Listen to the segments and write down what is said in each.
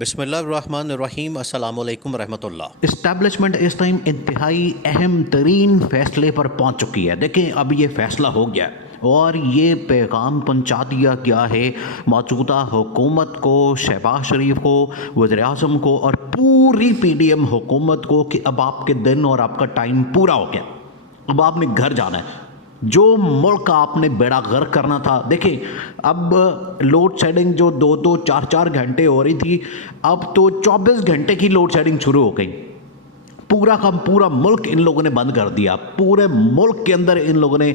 بسم اللہ الرحمن الرحیم۔ السلام علیکم ورحمۃ اللہ۔ اسٹیبلشمنٹ اس ٹائم انتہائی اہم ترین فیصلے پر پہنچ چکی ہے۔ دیکھیں اب یہ فیصلہ ہو گیا ہے اور یہ پیغام پہنچا دیا گیا ہے موجودہ حکومت کو، شہباز شریف کو، وزیر اعظم کو اور پوری پی ڈی ایم حکومت کو کہ اب آپ کے دن اور آپ کا ٹائم پورا ہو گیا، اب آپ نے گھر جانا ہے۔ جو ملک کا آپ نے بیڑا غرق کرنا تھا، دیکھیں اب لوڈ شیڈنگ جو 2-4 گھنٹے ہو رہی تھی، اب تو 24 گھنٹے کی لوڈ شیڈنگ شروع ہو گئی۔ پورا کا پورا ملک ان لوگوں نے بند کر دیا، پورے ملک کے اندر ان لوگوں نے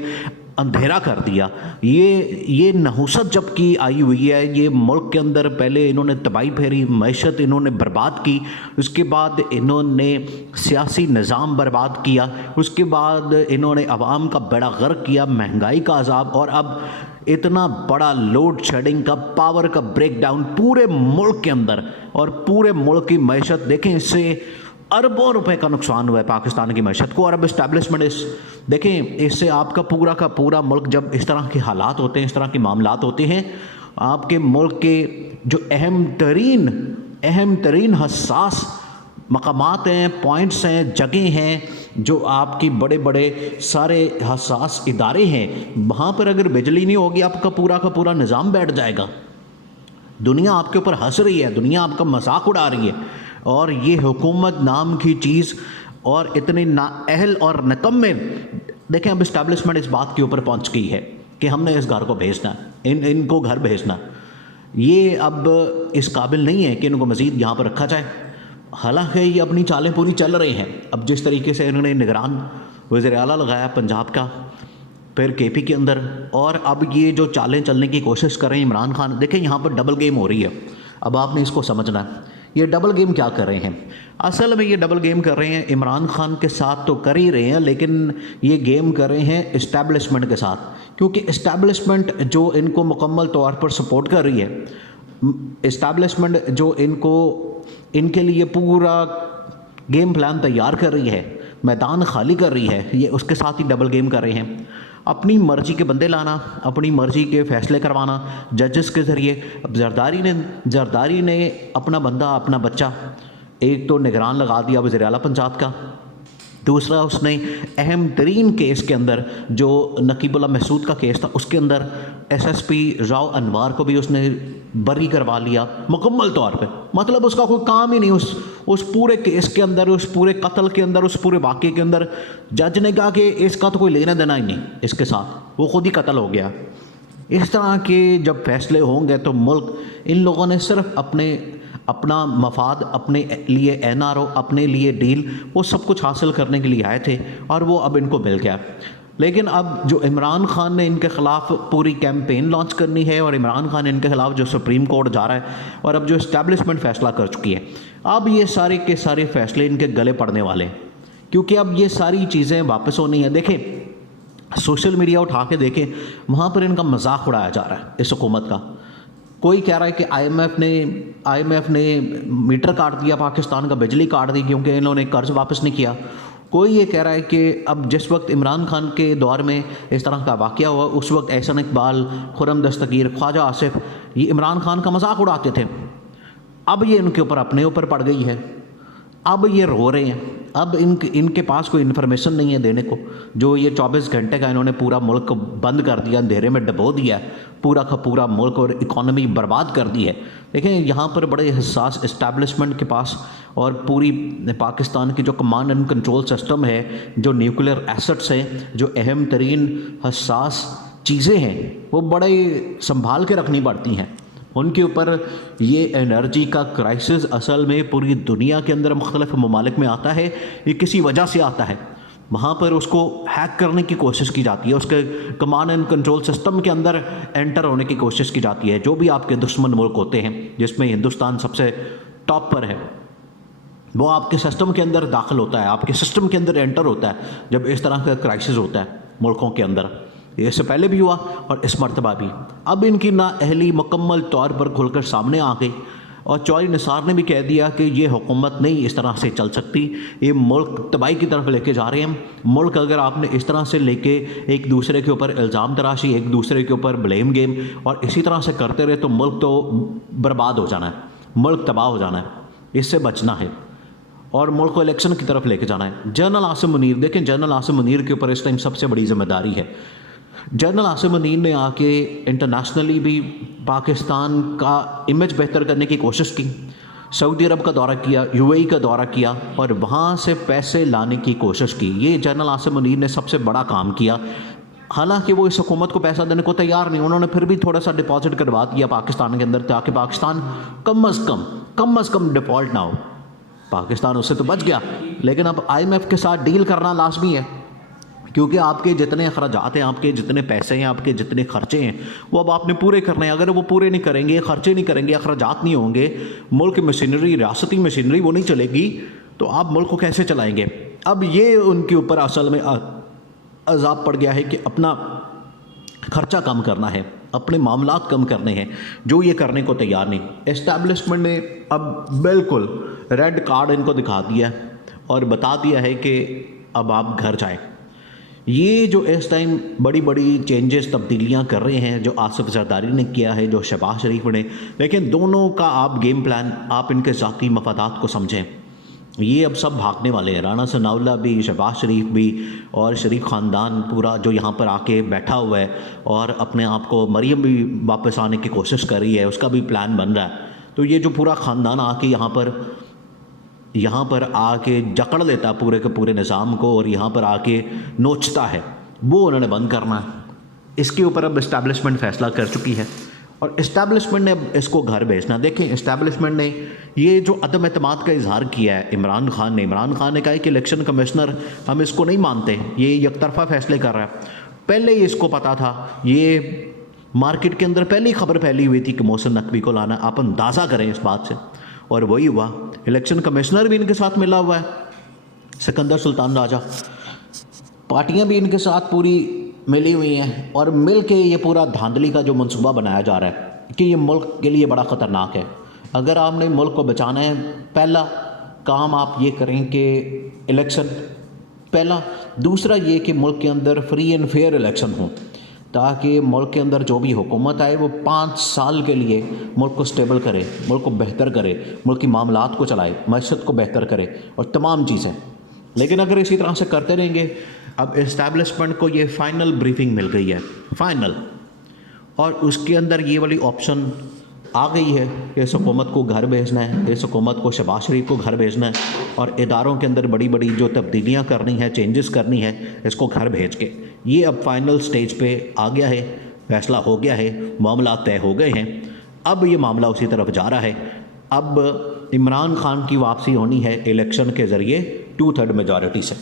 اندھیرا کر دیا۔ یہ نحوست جب کی آئی ہوئی ہے، یہ ملک کے اندر پہلے انہوں نے تباہی پھیری، معیشت انہوں نے برباد کی، اس کے بعد انہوں نے سیاسی نظام برباد کیا، اس کے بعد انہوں نے عوام کا بیڑا غرق کیا، مہنگائی کا عذاب، اور اب اتنا بڑا لوڈ شیڈنگ کا، پاور کا بریک ڈاؤن پورے ملک کے اندر، اور پورے ملک کی معیشت دیکھیں، اس سے اربوں روپے کا نقصان ہوا ہے پاکستان کی معیشت کو۔ اور اب اسٹیبلشمنٹ دیکھیں، اس سے آپ کا پورا ملک، جب اس طرح کے حالات ہوتے ہیں، اس طرح کے معاملات ہوتے ہیں، آپ کے ملک کے جو اہم ترین حساس مقامات ہیں، پوائنٹس ہیں، جگہیں ہیں، جو آپ کی بڑے سارے حساس ادارے ہیں، وہاں پر اگر بجلی نہیں ہوگی، آپ کا پورا نظام بیٹھ جائے گا۔ دنیا آپ کے اوپر ہنس رہی ہے، دنیا آپ کا مذاق اڑا رہی ہے، اور یہ حکومت نام کی چیز اور اتنے نااہل اور نکمے، دیکھیں اب اسٹیبلشمنٹ اس بات کے اوپر پہنچ گئی ہے کہ ہم نے اس گھر کو بھیجنا ہے، ان کو گھر بھیجنا، یہ اب اس قابل نہیں ہے کہ ان کو مزید یہاں پر رکھا جائے۔ حالانکہ یہ اپنی چالیں پوری چل رہے ہیں۔ اب جس طریقے سے انہوں نے نگران وزیر اعلیٰ لگایا پنجاب کا، پھر کے پی کے اندر، اور اب یہ جو چالیں چلنے کی کوشش کر رہے ہیں عمران خان، دیکھیں یہاں پر ڈبل گیم ہو رہی ہے۔ اب آپ نے اس کو سمجھنا ہے، یہ ڈبل گیم کیا کر رہے ہیں؟ اصل میں یہ ڈبل گیم کر رہے ہیں عمران خان کے ساتھ تو کر ہی رہے ہیں، لیکن یہ گیم کر رہے ہیں اسٹیبلشمنٹ کے ساتھ، کیونکہ اسٹیبلشمنٹ جو ان کو مکمل طور پر سپورٹ کر رہی ہے، اسٹیبلشمنٹ جو ان کے لیے پورا گیم پلان تیار کر رہی ہے، میدان خالی کر رہی ہے، یہ اس کے ساتھ ہی ڈبل گیم کر رہے ہیں۔ اپنی مرضی کے بندے لانا، اپنی مرضی کے فیصلے کروانا ججز کے ذریعے۔ اب زرداری نے اپنا بندہ، اپنا بچہ، ایک تو نگران لگا دیا وزیر اعلیٰ پنجاب کا، دوسرا اس نے اہم ترین کیس کے اندر جو نقیب اللہ محسود کا کیس تھا، اس کے اندر ایس ایس پی راؤ انوار کو بھی اس نے بری کروا لیا مکمل طور پہ۔ مطلب اس کا کوئی کام ہی نہیں اس پورے کیس کے اندر، اس پورے قتل کے اندر، اس پورے واقعے کے اندر۔ جج نے کہا کہ اس کا تو کوئی لینا دینا ہی نہیں اس کے ساتھ، وہ خود ہی قتل ہو گیا۔ اس طرح کے جب فیصلے ہوں گے تو ملک، ان لوگوں نے صرف اپنا مفاد، اپنے لیے این آر او، اپنے لیے ڈیل، وہ سب کچھ حاصل کرنے کے لیے آئے تھے، اور وہ اب ان کو مل گیا۔ لیکن اب جو عمران خان نے ان کے خلاف پوری کیمپین لانچ کرنی ہے، اور عمران خان ان کے خلاف جو سپریم کورٹ جا رہا ہے، اور اب جو اسٹیبلشمنٹ فیصلہ کر چکی ہے، اب یہ سارے کے سارے فیصلے ان کے گلے پڑنے والے ہیں، کیونکہ اب یہ ساری چیزیں واپس ہونی ہیں۔ دیکھیں سوشل میڈیا اٹھا کے دیکھیں، وہاں پر ان کا مذاق اڑایا جا رہا ہے اس حکومت کا۔ کوئی کہہ رہا ہے کہ آئی ایم ایف نے میٹر کاٹ دیا پاکستان کا، بجلی کاٹ دی کیونکہ انہوں نے قرض واپس نہیں کیا۔ کوئی یہ کہہ رہا ہے کہ اب جس وقت عمران خان کے دور میں اس طرح کا واقعہ ہوا، اس وقت احسن اقبال، خرم دستگیر، خواجہ آصف یہ عمران خان کا مذاق اڑاتے تھے۔ اب یہ ان کے اوپر اپنے اوپر پڑ گئی ہے، اب یہ رو رہے ہیں، اب ان کے پاس کوئی انفارمیشن نہیں ہے دینے کو۔ جو یہ 24 گھنٹے کا انہوں نے پورا ملک بند کر دیا، اندھیرے میں ڈبو دیا، پورا کا پورا ملک اور اکانومی برباد کر دی ہے۔ دیکھیں یہاں پر بڑے حساس اسٹیبلشمنٹ کے پاس، اور پوری پاکستان کی جو کمانڈ اینڈ کنٹرول سسٹم ہے، جو نیوکلیر ایسٹس ہیں، جو اہم ترین حساس چیزیں ہیں، وہ بڑے سنبھال کے رکھنی پڑتی ہیں۔ ان کے اوپر یہ انرجی کا کرائسس اصل میں پوری دنیا کے اندر مختلف ممالک میں آتا ہے، یہ کسی وجہ سے آتا ہے۔ وہاں پر اس کو ہیک کرنے کی کوشش کی جاتی ہے، اس کے کمانڈ اینڈ کنٹرول سسٹم کے اندر انٹر ہونے کی کوشش کی جاتی ہے۔ جو بھی آپ کے دشمن ملک ہوتے ہیں، جس میں ہندوستان سب سے ٹاپ پر ہے، وہ آپ کے سسٹم کے اندر داخل ہوتا ہے، آپ کے سسٹم کے اندر انٹر ہوتا ہے جب اس طرح کا کرائسس ہوتا ہے ملکوں کے اندر۔ اس سے پہلے بھی ہوا اور اس مرتبہ بھی۔ اب ان کی نااہلی مکمل طور پر کھل کر سامنے آ گئی، اور چوہدری نثار نے بھی کہہ دیا کہ یہ حکومت نہیں اس طرح سے چل سکتی، یہ ملک تباہی کی طرف لے کے جا رہے ہیں۔ ملک اگر آپ نے اس طرح سے لے کے ایک دوسرے کے اوپر الزام تراشی، ایک دوسرے کے اوپر بلیم گیم، اور اسی طرح سے کرتے رہے تو ملک تو برباد ہو جانا ہے۔ ملک تباہ ہو جانا ہے، اس سے بچنا ہے اور ملک کو الیکشن کی طرف لے کے جانا ہے۔ جنرل عاصم منیر، دیکھیں جنرل عاصم منیر کے اوپر اس ٹائم سب سے بڑی ذمہ داری ہے۔ جنرل عاصم منیر نے آ کے انٹرنیشنلی بھی پاکستان کا امیج بہتر کرنے کی کوشش کی، سعودی عرب کا دورہ کیا، یو اے ای کا دورہ کیا اور وہاں سے پیسے لانے کی کوشش کی۔ یہ جنرل عاصم منیر نے سب سے بڑا کام کیا، حالانکہ وہ اس حکومت کو پیسہ دینے کو تیار نہیں، انہوں نے پھر بھی تھوڑا سا ڈپازٹ کروا دیا پاکستان کے اندر تاکہ پاکستان کم از کم ڈیفالٹ نہ ہو۔ پاکستان اس سے تو بچ گیا، لیکن اب آئی ایم ایف کے ساتھ ڈیل کرنا لازمی ہے، کیونکہ آپ کے جتنے اخراجات ہیں، آپ کے جتنے پیسے ہیں، آپ کے جتنے خرچے ہیں، وہ اب آپ نے پورے کرنے ہیں۔ اگر وہ پورے نہیں کریں گے، خرچے نہیں کریں گے، اخراجات نہیں ہوں گے، ملک مشینری، ریاستی مشینری وہ نہیں چلے گی، تو آپ ملک کو کیسے چلائیں گے؟ اب یہ ان کے اوپر اصل میں عذاب پڑ گیا ہے کہ اپنا خرچہ کم کرنا ہے، اپنے معاملات کم کرنے ہیں، جو یہ کرنے کو تیار نہیں۔ اسٹیبلشمنٹ نے اب بالکل ریڈ کارڈ ان کو دکھا دیا اور بتا دیا ہے کہ اب آپ گھر جائیں۔ یہ جو اس ٹائم بڑی بڑی چینجز، تبدیلیاں کر رہے ہیں، جو آصف زرداری نے کیا ہے، جو شہباز شریف نے، لیکن دونوں کا آپ گیم پلان، آپ ان کے ذاتی مفادات کو سمجھیں۔ یہ اب سب بھاگنے والے ہیں، رانا ثناء اللہ بھی، شہباز شریف بھی اور شریف خاندان پورا جو یہاں پر آ کے بیٹھا ہوا ہے، اور اپنے آپ کو مریم بھی واپس آنے کی کوشش کر رہی ہے، اس کا بھی پلان بن رہا ہے۔ تو یہ جو پورا خاندان آ کے یہاں پر آ کے جکڑ لیتا ہے پورے کے پورے نظام کو اور یہاں پر آ کے نوچتا ہے، وہ انہوں نے بند کرنا ہے۔ اس کے اوپر اب اسٹیبلشمنٹ فیصلہ کر چکی ہے اور اسٹیبلشمنٹ نے اب اس کو گھر بھیجنا۔ دیکھیں اسٹیبلشمنٹ نے یہ جو عدم اعتماد کا اظہار کیا ہے عمران خان نے کہا ہے کہ الیکشن کمشنر ہم اس کو نہیں مانتے، یہ یک طرفہ فیصلے کر رہا ہے۔ پہلے ہی اس کو پتا تھا، یہ مارکیٹ کے اندر پہلی خبر پھیلی ہوئی تھی کہ محسن نقوی کو لانا، آپ اندازہ کریں اس بات سے، اور وہی ہوا۔ الیکشن کمشنر بھی ان کے ساتھ ملا ہوا ہے، سکندر سلطان راجہ، پارٹیاں بھی ان کے ساتھ پوری ملی ہوئی ہیں، اور مل کے یہ پورا دھاندلی کا جو منصوبہ بنایا جا رہا ہے کہ یہ ملک کے لیے بڑا خطرناک ہے۔ اگر آپ نے ملک کو بچانا ہے، پہلا کام آپ یہ کریں کہ الیکشن پہلا، دوسرا یہ کہ ملک کے اندر فری اینڈ فیئر الیکشن ہوں، تاکہ ملک کے اندر جو بھی حکومت آئے وہ 5 سال کے لیے ملک کو سٹیبل کرے، ملک کو بہتر کرے، ملک کی معاملات کو چلائے، معیشت کو بہتر کرے اور تمام چیزیں۔ لیکن اگر اسی طرح سے کرتے رہیں گے، اب اسٹیبلشمنٹ کو یہ فائنل بریفنگ مل گئی ہے، فائنل، اور اس کے اندر یہ والی آپشن آ گئی ہے کہ اس حکومت کو گھر بھیجنا ہے، اس حکومت کو شہباز شریف کو گھر بھیجنا ہے، اور اداروں کے اندر بڑی بڑی جو تبدیلیاں کرنی ہے، چینجز کرنی ہے، اس کو گھر بھیج کے۔ یہ اب فائنل سٹیج پہ آ گیا ہے، فیصلہ ہو گیا ہے، معاملات طے ہو گئے ہیں، اب یہ معاملہ اسی طرف جا رہا ہے۔ اب عمران خان کی واپسی ہونی ہے الیکشن کے ذریعے 2/3 میجارٹی سے۔